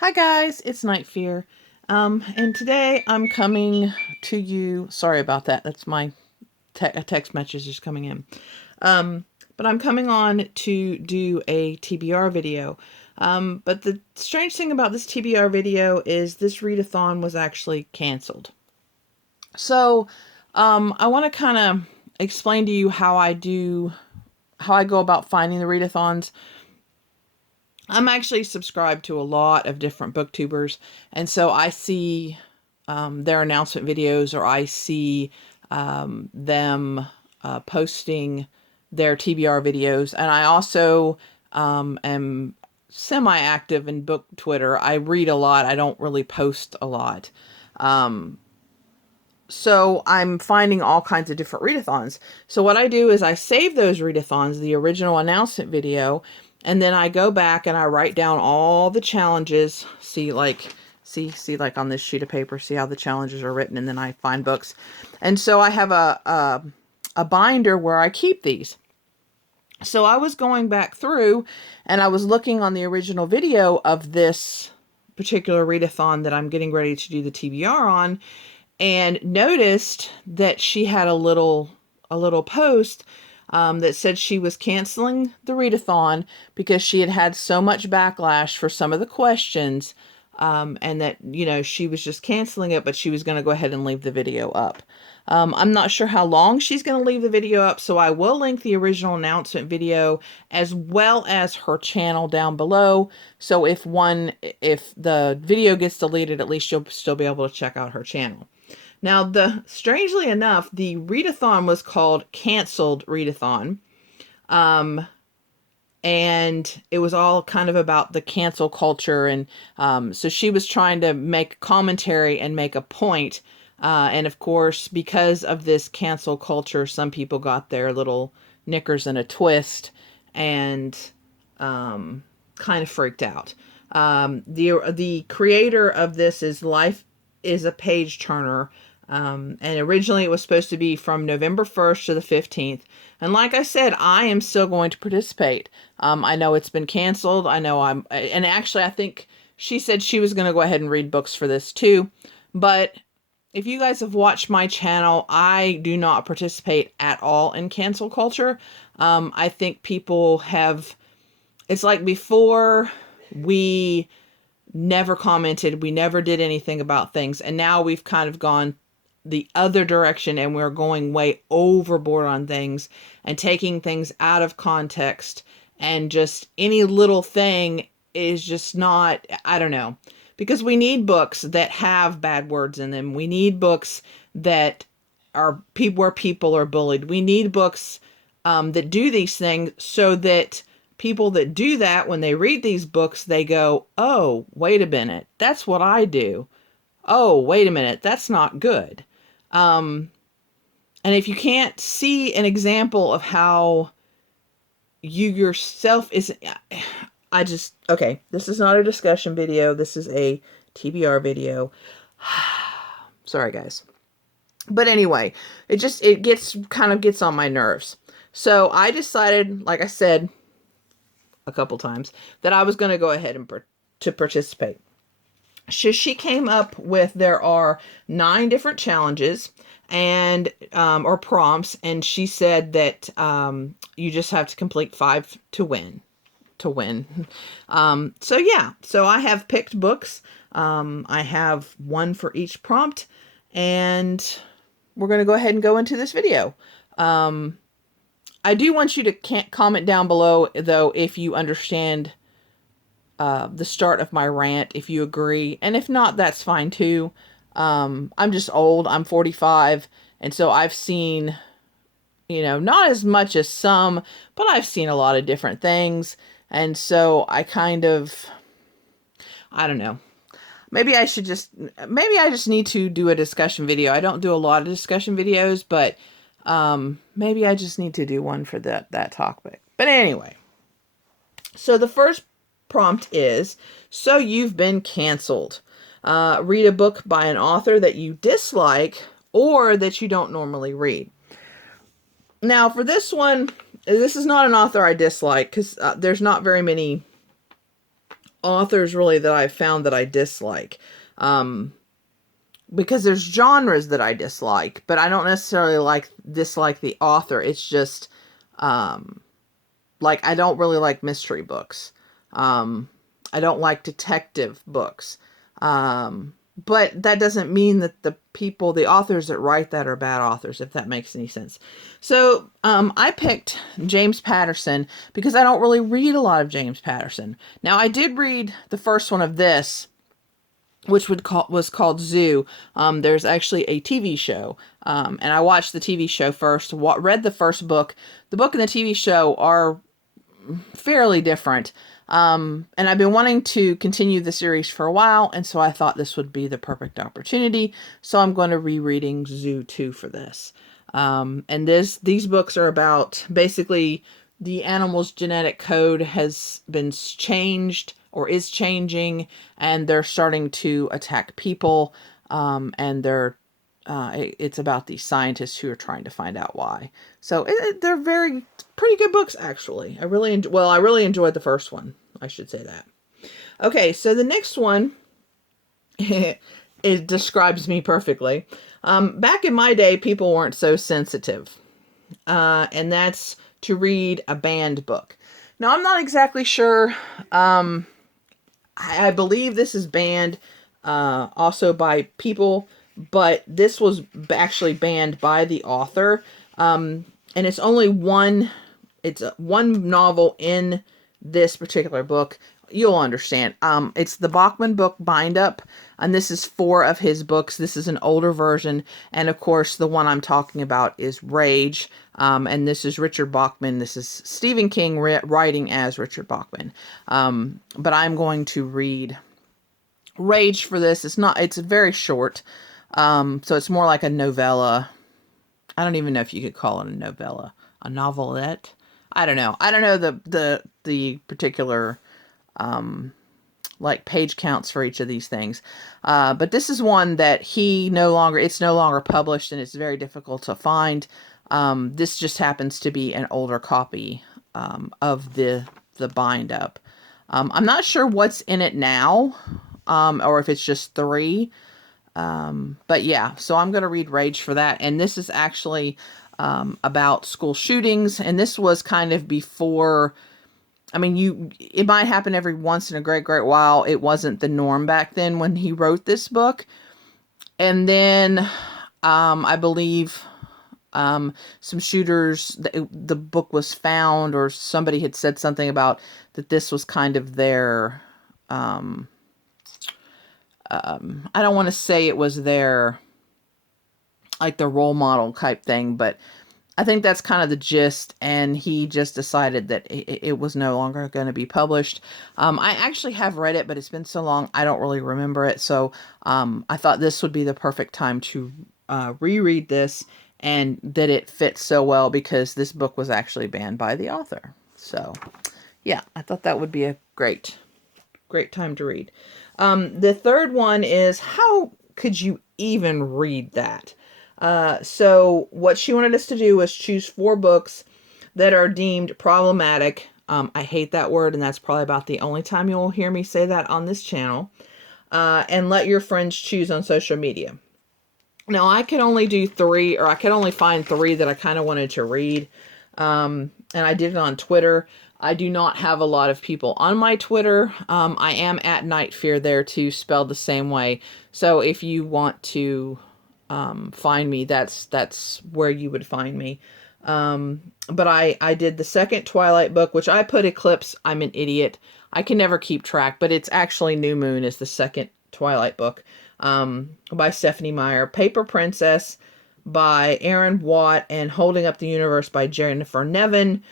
Hi guys, it's Night Fear. And today I'm coming to you. Sorry about that. That's my a text message just coming in. But I'm coming on to do a TBR video. But the strange thing about this TBR video is this readathon was actually canceled. So, I want to kind of explain to you how I go about finding the readathons. I'm actually subscribed to a lot of different booktubers, and so I see their announcement videos, or I see them posting their TBR videos, and I also am semi-active in book Twitter. I read a lot. I don't really post a lot. So I'm finding all kinds of different readathons. So what I do is I save those readathons, the original announcement video, and then I go back and I write down all the challenges. See like on this sheet of paper, see how the challenges are written, and then I find books. And so I have a binder where I keep these. So I was going back through and I was looking on the original video of this particular readathon that I'm getting ready to do the TBR on, and noticed that she had a little post that said she was canceling the readathon because she had had so much backlash for some of the questions, and that, you know, she was just canceling it, but she was going to go ahead and leave the video up. I'm not sure how long she's going to leave the video up, so I will link the original announcement video as well as her channel down below. So if the video gets deleted, at least you'll still be able to check out her channel. Now, strangely enough, the readathon was called Canceled Readathon. And it was all kind of about the cancel culture. And so she was trying to make commentary and make a point. And of course, because of this cancel culture, some people got their little knickers in a twist and kind of freaked out. The creator of this is Life is a Page Turner. And originally it was supposed to be from November 1st to the 15th. And like I said, I am still going to participate. I know it's been canceled. And actually I think she said she was going to go ahead and read books for this too. But if you guys have watched my channel, I do not participate at all in cancel culture. I think people have, it's like before we never commented, we never did anything about things. And now we've kind of gone the other direction, and we're going way overboard on things and taking things out of context, and just any little thing is just not, I don't know, because we need books that have bad words in them. We need books that are where people are bullied. We need books that do these things, so that people that do that, when they read these books, they go, oh, wait a minute, that's what I do. Oh, wait a minute, that's not good. And if you can't see an example of how you yourself is, okay, this is not a discussion video. This is a TBR video. Sorry, guys. But anyway, it gets on my nerves. So I decided, like I said a couple times, that I was going to go ahead and to participate. She came up with, there are 9 different challenges and or prompts, and she said that you just have to complete 5 to win. So yeah, so I have picked books. I have one for each prompt, and we're going to go ahead and go into this video. I do want you to comment down below, though, if you understand the start of my rant, if you agree, and if not, that's fine too. I'm just old. I'm 45, and so I've seen, you know, not as much as some, but I've seen a lot of different things, and so I kind of, I don't know. Maybe I just need to do a discussion video. I don't do a lot of discussion videos, but maybe I just need to do one for that topic. But anyway, so the first prompt is, so you've been canceled. Read a book by an author that you dislike or that you don't normally read. Now for this one, this is not an author I dislike, because there's not very many authors really that I've found that I dislike. Because there's genres that I dislike, but I don't necessarily dislike the author. It's just like I don't really like mystery books. I don't like detective books. But that doesn't mean that the authors that write that are bad authors, if that makes any sense. So I picked James Patterson because I don't really read a lot of James Patterson. Now, I did read the first one of this, which was called Zoo. There's actually a TV show, and I watched the TV show first, read the first book. The book and the TV show are fairly different. And I've been wanting to continue the series for a while, and so I thought this would be the perfect opportunity. So I'm going to rereading Zoo 2 for this. And these books are about basically the animal's genetic code has been changed or is changing, and they're starting to attack people. And it's about these scientists who are trying to find out why. So they're pretty good books, actually. I really enjoyed the first one. I should say that. Okay, so the next one, it describes me perfectly. Back in my day, people weren't so sensitive. And that's to read a banned book. Now, I'm not exactly sure. I believe this is banned also by people, but this was actually banned by the author. And it's only one novel in this particular book. You'll understand. It's the Bachman book Bind Up, and this is 4 of his books. This is an older version, and of course, the one I'm talking about is Rage, and this is Richard Bachman. This is Stephen King writing as Richard Bachman. But I'm going to read Rage for this. It's very short, so it's more like a novella. I don't even know if you could call it a novella, a novelette. I don't know. I don't know the particular like page counts for each of these things. But this is one that it's no longer published, and it's very difficult to find. This just happens to be an older copy of the Bind Up. I'm not sure what's in it now, or if it's just 3. But yeah, so I'm going to read Rage for that. And this is actually about school shootings. And this was kind of before, it might happen every once in a great while. It wasn't the norm back then when he wrote this book. And then I believe some shooters, the book was found, or somebody had said something about that this was kind of their... I don't want to say it was their, like, the role model type thing, but I think that's kind of the gist, and he just decided that it was no longer going to be published. I actually have read it, but it's been so long, I don't really remember it, so I thought this would be the perfect time to reread this, and that it fits so well because this book was actually banned by the author. So, yeah, I thought that would be a great time to read. The third one is, how could you even read that? So what she wanted us to do was choose 4 books that are deemed problematic. I hate that word, and that's probably about the only time you'll hear me say that on this channel. And let your friends choose on social media. Now, I could only do 3, or I could only find 3 that I kind of wanted to read. And I did it on Twitter. I do not have a lot of people on my Twitter. I am at Night Fear there too, spelled the same way. So if you want to find me, that's where you would find me. But I did the second Twilight book, which I put Eclipse. I'm an idiot. I can never keep track, but it's actually New Moon is the second Twilight book, by Stephanie Meyer. Paper Princess by Aaron Watt, and Holding Up the Universe by Jennifer Nevin.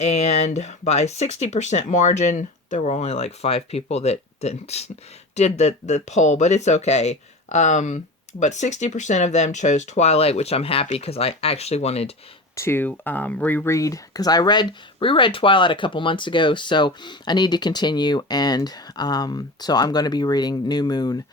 And by 60% margin, there were only like 5 people that did the poll, but it's okay. But 60% of them chose Twilight, which I'm happy because I actually wanted to reread, because I reread Twilight a couple months ago, so I need to continue. And so I'm going to be reading New Moon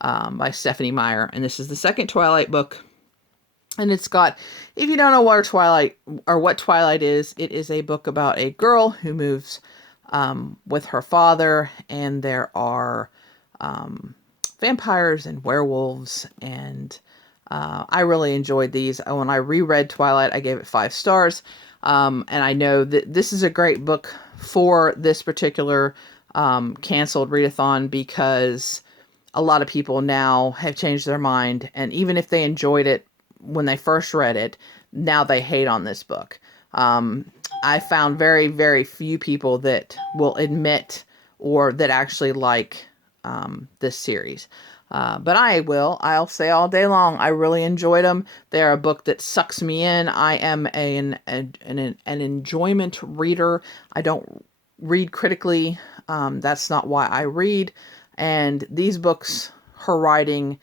by Stephanie Meyer, and this is the second Twilight book. And it's got, if you don't know what Twilight is, it is a book about a girl who moves with her father, and there are vampires and werewolves, and I really enjoyed these. When I reread Twilight, I gave it 5 stars, and I know that this is a great book for this particular canceled readathon, because a lot of people now have changed their mind, and even if they enjoyed it when they first read it, now they hate on this book. I found very, very few people that will admit or that actually like this series. But I will. I'll say all day long, I really enjoyed them. They're a book that sucks me in. I am an enjoyment reader. I don't read critically. That's not why I read. And these books, her writing,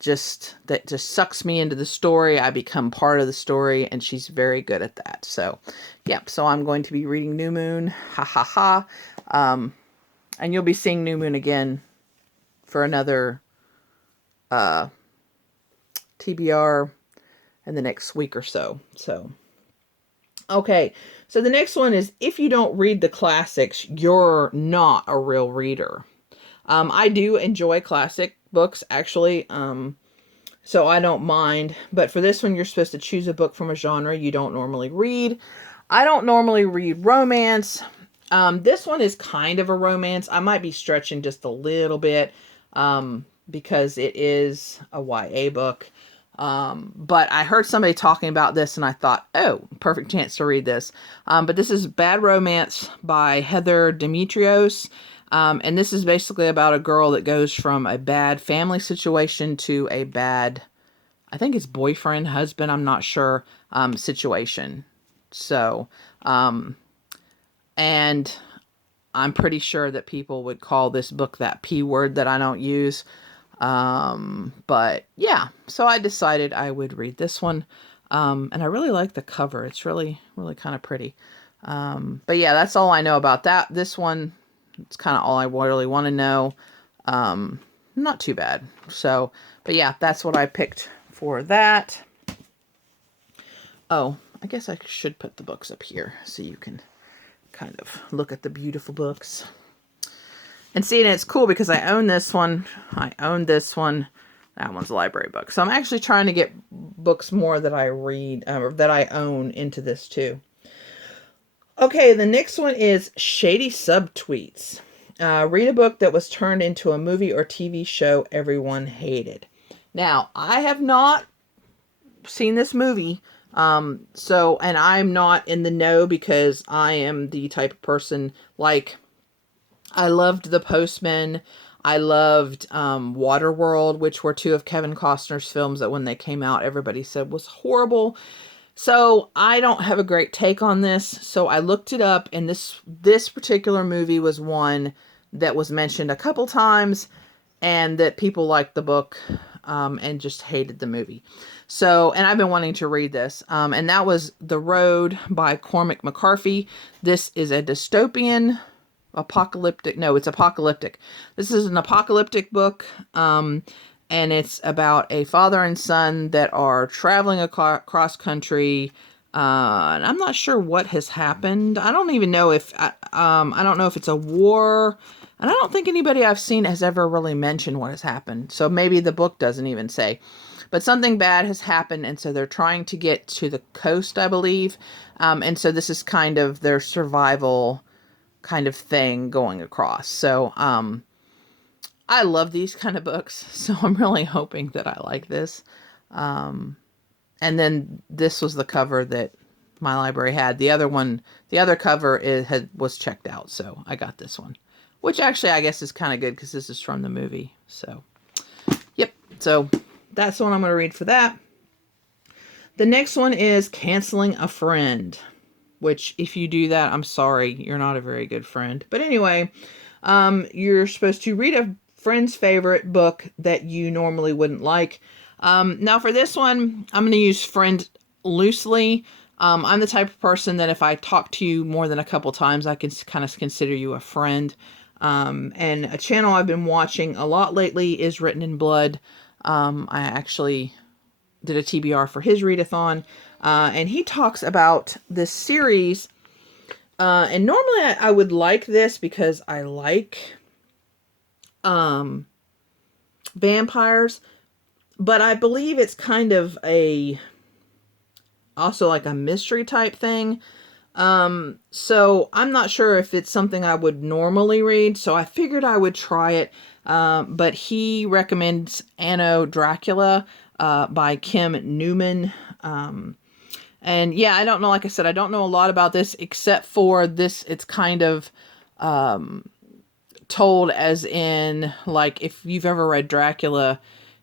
just sucks me into the story. I become part of the story, and she's very good at that. So, yeah. So I'm going to be reading New Moon. Ha ha ha. And you'll be seeing New Moon again for another TBR in the next week or so. So, okay. So the next one is, if you don't read the classics, you're not a real reader. I do enjoy classic books, actually, so I don't mind. But for this one, you're supposed to choose a book from a genre you don't normally read. I don't normally read romance. This one is kind of a romance. I might be stretching just a little bit because it is a YA book. But I heard somebody talking about this, and I thought, oh, perfect chance to read this. But this is Bad Romance by Heather Demetrios. And this is basically about a girl that goes from a bad family situation to a bad, I think it's boyfriend, husband, I'm not sure, situation. So, and I'm pretty sure that people would call this book that P word that I don't use. But yeah, so I decided I would read this one. And I really like the cover. It's really, really kind of pretty. But yeah, that's all I know about that. This one, it's kind of all I really want to know. Not too bad. So, but yeah, that's what I picked for that. Oh, I guess I should put the books up here so you can kind of look at the beautiful books. And see, and it's cool because I own this one. I own this one. That one's a library book. So I'm actually trying to get books more that I read, or that I own, into this too. Okay, the next one is Shady Subtweets. Read a book that was turned into a movie or TV show everyone hated. Now, I have not seen this movie, and I'm not in the know, because I am the type of person, like, I loved The Postman. I loved Waterworld, which were 2 of Kevin Costner's films that when they came out, everybody said was horrible. So I don't have a great take on this. So I looked it up, and this particular movie was one that was mentioned a couple times, and that people liked the book and just hated the movie. So, and I've been wanting to read this. And that was The Road by Cormac McCarthy. This is a dystopian, apocalyptic. No, it's apocalyptic. This is an apocalyptic book. And it's about a father and son that are traveling across country. And I'm not sure what has happened. I don't even know if, I don't know if it's a war. And I don't think anybody I've seen has ever really mentioned what has happened. So maybe the book doesn't even say. But something bad has happened, and so they're trying to get to the coast, I believe. And so this is kind of their survival kind of thing going across. So, I love these kind of books, so I'm really hoping that I like this. And then this was the cover that my library had. The other cover was checked out, so I got this one. Which actually I guess is kind of good, because this is from the movie. So, yep. So that's the one I'm going to read for that. The next one is Canceling a Friend. Which, if you do that, I'm sorry, you're not a very good friend. But anyway, you're supposed to read a friend's favorite book that you normally wouldn't like. Now for this one, I'm going to use friend loosely. I'm the type of person that if I talk to you more than a couple times, I can kind of consider you a friend. And a channel I've been watching a lot lately is Written in Blood. I actually did a TBR for his readathon. And he talks about this series And normally I would like this because I like vampires, but I believe it's kind of also like a mystery type thing. So I'm not sure if it's something I would normally read, so I figured I would try it. But he recommends Anno Dracula by Kim Newman. And yeah, I don't know, like I said, I don't know a lot about this except for this. It's kind of told as in, like, if you've ever read Dracula,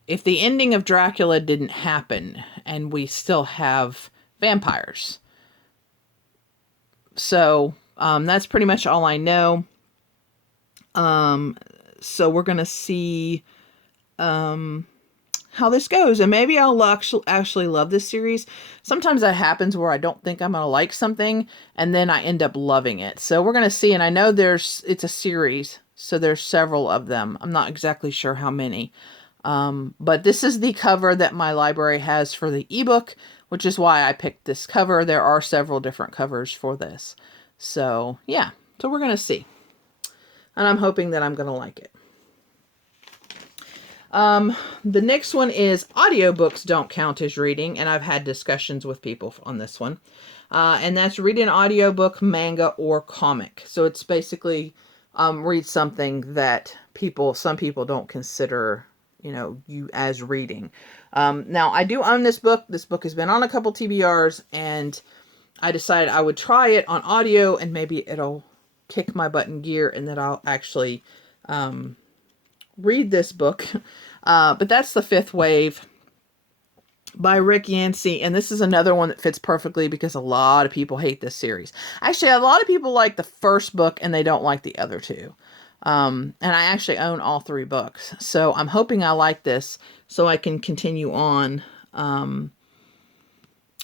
if the ending of Dracula didn't happen and we still have vampires. So that's pretty much all I know. So we're going to see how this goes. And maybe I'll actually love this series. Sometimes that happens where I don't think I'm going to like something and then I end up loving it. So we're going to see. And I know it's a series, so there's several of them. I'm not exactly sure how many. But this is the cover that my library has for the ebook, which is why I picked this cover. There are several different covers for this. So yeah, so we're going to see. And I'm hoping that I'm going to like it. The next one is audiobooks don't count as reading, and I've had discussions with people on this one. And that's read an audiobook, manga, or comic. So it's basically read something that some people don't consider, you as reading. Now, I do own this book. This book has been on a couple TBRs, and I decided I would try it on audio, and maybe it'll kick my butt in gear, and that I'll actually read this book. But that's The Fifth Wave by Rick Yancey, and this is another one that fits perfectly because a lot of people hate this series. Actually, a lot of people like the first book, and they don't like the other two. And I actually own all three books, so I'm hoping I like this so I can continue on, and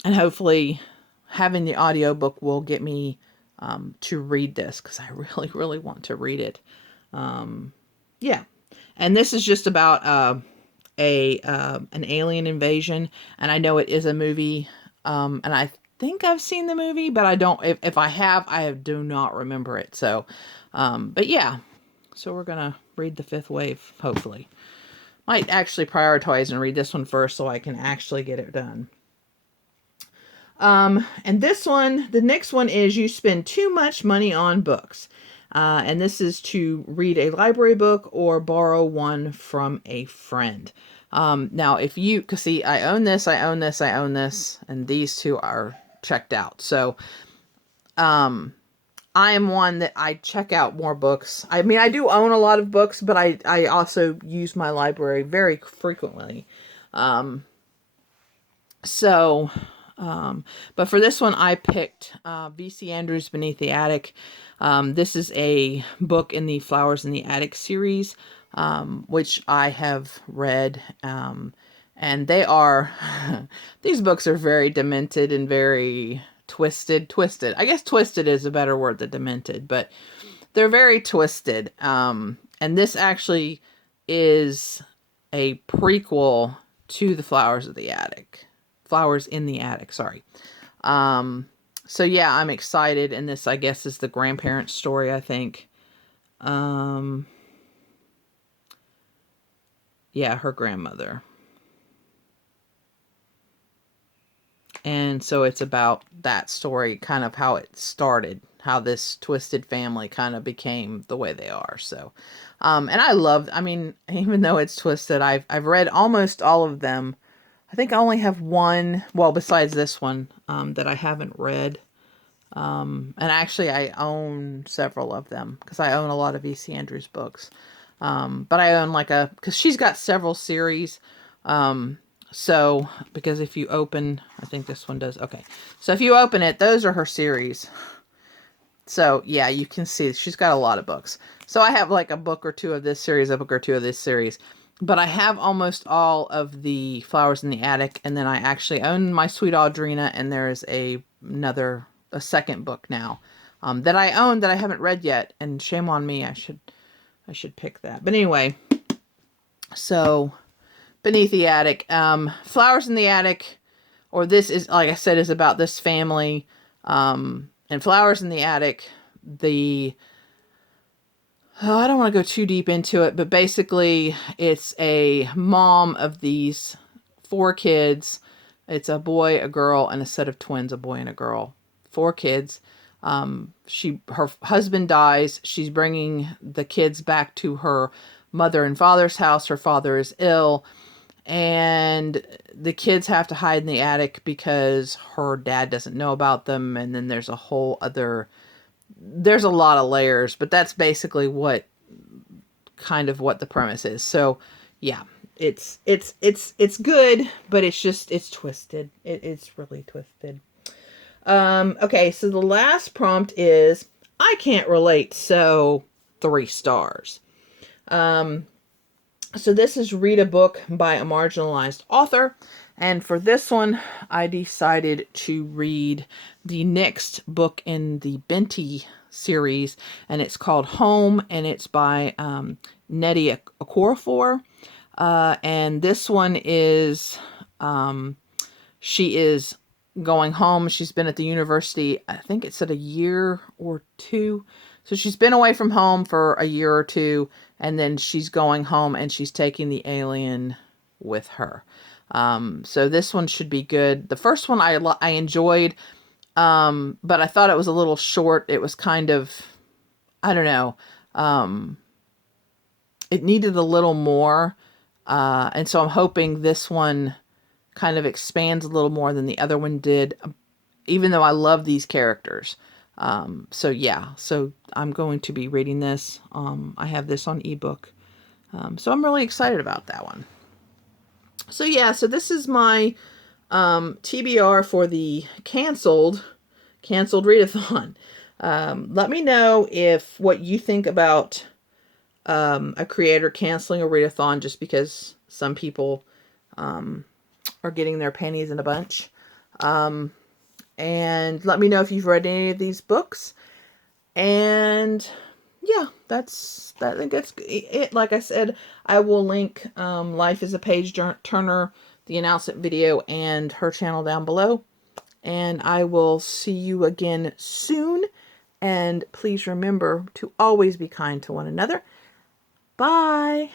hopefully having the audiobook will get me to read this, because I really, really want to read it. Yeah. And this is just about an alien invasion, and I know it is a movie, and I think I've seen the movie, but I don't, if I have, I do not remember it. So, but yeah, so we're gonna read The Fifth Wave, hopefully. Might actually prioritize and read this one first so I can actually get it done. And this one, the next one is You Spend Too Much Money on Books. And this is to read a library book or borrow one from a friend. Now, because see, I own this, and these two are checked out. So, I am one that I check out more books. I mean, I do own a lot of books, but I also use my library very frequently. But for this one, I picked V.C. Andrews' Beneath the Attic. This is a book in the Flowers in the Attic series, which I have read. And they are, these books are very demented and very twisted. I guess twisted is a better word than demented, but they're very twisted. And this actually is a prequel to the Flowers in the Attic, sorry. So yeah, I'm excited, and this, I guess, is the grandparents' story, I think. Yeah, her grandmother. And so it's about that story, kind of how it started, how this twisted family kind of became the way they are. So, and I mean, even though it's twisted, I've read almost all of them. I think I only have one, well, besides this one, that I haven't read. And actually I own several of them because I own a lot of V.C. Andrews books. But I own because she's got several series. So, because if you open, I think this one does. Okay. So if you open it, those are her series. So yeah, you can see she's got a lot of books. So I have like a book or two of this series, a book or two of this series. But I have almost all of the Flowers in the Attic, and then I actually own My Sweet Audrina, and there is a second book now that I own that I haven't read yet, and shame on me, I should pick that. But anyway, so Beneath the Attic, Flowers in the Attic, or this is, like I said, is about this family And Flowers in the Attic, I don't want to go too deep into it, but basically it's a mom of these 4 kids. It's a boy, a girl, and a set of twins, a boy and a girl. 4 kids. Her husband dies. She's bringing the kids back to her mother and father's house. Her father is ill, and the kids have to hide in the attic because her dad doesn't know about them. And then there's a lot of layers, but that's basically what the premise is. So yeah, it's good, but it's twisted. It's really twisted. Okay, so the last prompt is, I can't relate, so 3 stars. So this is Read a Book by a Marginalized Author. And for this one, I decided to read the next book in the Benti series. And it's called Home, and it's by Nnedi Okorafor. And this one is, she is going home. She's been at the university, I think it said a year or 2. So she's been away from home for a year or 2, and then she's going home and she's taking the alien with her. So this one should be good. The first one I enjoyed, but I thought it was a little short. It was kind of, I don't know, it needed a little more. And so I'm hoping this one kind of expands a little more than the other one did, even though I love these characters. So yeah, so I'm going to be reading this. I have this on ebook. So I'm really excited about that one. So yeah, so this is my TBR for the canceled readathon. Let me know what you think about a creator canceling a readathon just because some people are getting their panties in a bunch. And let me know if you've read any of these books. And yeah, I think that's it. Like I said, I will link Life is a Page Turner, the announcement video, and her channel down below. And I will see you again soon. And please remember to always be kind to one another. Bye.